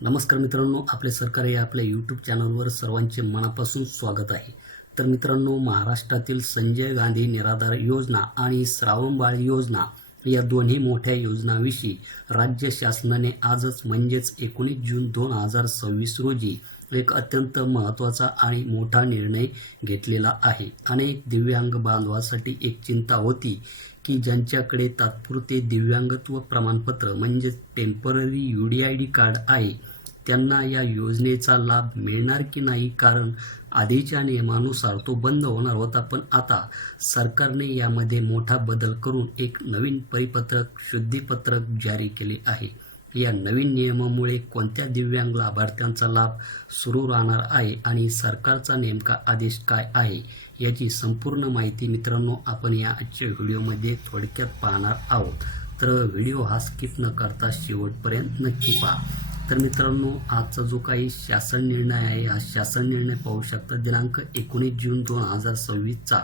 नमस्कार मित्रांनो, आपले सरकार या आपल्या यूट्यूब चॅनलवर सर्वांचे मनापासून स्वागत आहे। तर मित्रांनो, महाराष्ट्रातील संजय गांधी निराधार योजना आणि श्रावणबाळ योजना या दोन्ही मोठ्या योजनांविषयी राज्य शासनाने आजच म्हणजेच 19 जून 2026 रोजी एक अत्यंत महत्त्वाचा आणि मोठा निर्णय घेतलेला आहे। अनेक दिव्यांग बांधवांसाठी एक चिंता होती की ज्यांच्याकडे तात्पुरते दिव्यांगत्व प्रमाणपत्र म्हणजे टेम्पररी UDID कार्ड आहे त्यांना या योजनेचा लाभ मिळणार की नाही, कारण आधीच्या नियमानुसार तो बंद होणार होता। पण आता सरकारने यामध्ये मोठा बदल करून एक नवीन परिपत्रक शुद्धीपत्रक जारी केले आहे। या नवीन नियमामुळे कोणत्या दिव्यांग लाभार्थ्यांचा लाभ सुरू राहणार आहे आणि सरकारचा नेमका आदेश काय आहे याची संपूर्ण माहिती मित्रांनो आपण या आजच्या व्हिडिओमध्ये थोडक्यात पाहणार आहोत। तर व्हिडिओ हा स्किप न करता शेवटपर्यंत नक्की पहा। तर मित्रांनो, आजचा जो काही शासन निर्णय आहे हा शासन निर्णय पाहू शकता दिनांक 19 जून 2026चा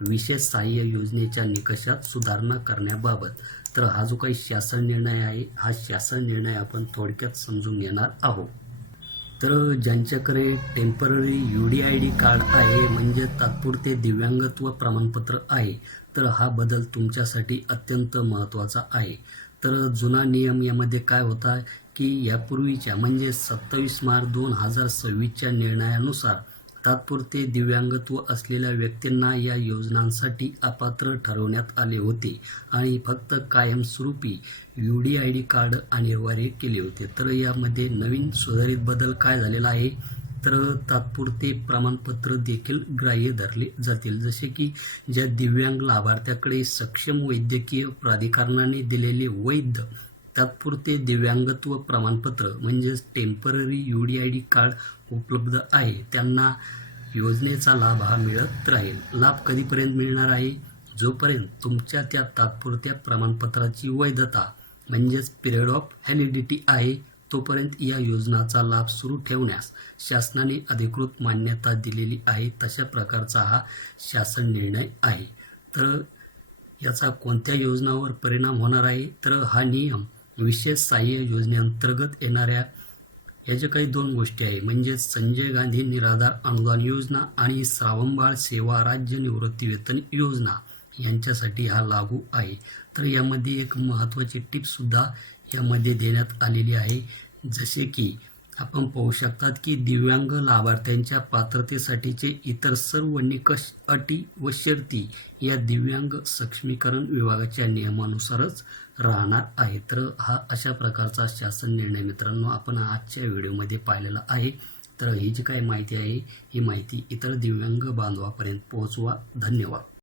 विशेष सहाय्य योजनेच्या निकषात सुधारणा करण्याबाबत। तर हा जो काही शासन निर्णय आहे हा शासन निर्णय आपण थोडक्यात समजून घेणार आहोत। तर ज्यांच्याकडे टेम्पररी UDID कार्ड आहे म्हणजे तात्पुरते दिव्यांगत्व प्रमाणपत्र आहे तर हा बदल तुमच्यासाठी अत्यंत महत्त्वाचा आहे। तर जुना नियम यामध्ये काय होता की यापूर्वीच्या म्हणजे 27 मार्च 2026च्या निर्णयानुसार तात्पुरते दिव्यांगत्व असलेल्या व्यक्तींना या योजनांसाठी अपात्र ठरवण्यात आले होते आणि फक्त कायमस्वरूपी UDID कार्ड अनिवार्य केले होते। तर यामध्ये नवीन सुधारित बदल काय झालेला आहे तर तात्पुरते प्रमाणपत्र देखील ग्राह्य धरले जातील, जसे की ज्या दिव्यांग लाभार्थ्याकडे सक्षम वैद्यकीय प्राधिकरणाने दिलेले वैध तात्पुरते दिव्यांगत्व प्रमाणपत्र म्हणजेच टेम्पररी UDID कार्ड उपलब्ध आहे त्यांना योजनेचा लाभ हा मिळत राहील। लाभ कधीपर्यंत मिळणार आहे? जोपर्यंत तुमच्या त्या तात्पुरत्या प्रमाणपत्राची वैधता म्हणजेच पिरियड ऑफ व्हॅलिडिटी आहे तोपर्यंत या योजनाचा लाभ सुरू ठेवण्यास शासनाने अधिकृत मान्यता दिलेली आहे। तशा प्रकारचा हा शासन निर्णय आहे। तर याचा कोणत्या योजनांवर परिणाम होणार आहे तर हा नियम विशेष सहाय्य योजनेअंतर्गत येणाऱ्या याच्या काही दोन गोष्टी आहे म्हणजे संजय गांधी निराधार अनुदान योजना आणि श्रावणबाळ सेवा राज्य निवृत्तीवेतन योजना यांच्यासाठी हा लागू आहे। तर यामध्ये एक महत्त्वाची टिप्ससुद्धा यामध्ये देण्यात आलेली आहे, जसे की आपण पाहू शकतात की दिव्यांग लाभार्थ्यांच्या पात्रतेसाठीचे इतर सर्व निकष अटी व शर्ती या दिव्यांग सक्षमीकरण विभागाच्या नियमानुसारच राहणार आहे। तर हा अशा प्रकारचा शासन निर्णय मित्रांनो आपण आजच्या व्हिडिओमध्ये पाहिलेला आहे। तर ही जी काही माहिती आहे ही माहिती इतर दिव्यांग बांधवापर्यंत पोहोचवा। धन्यवाद।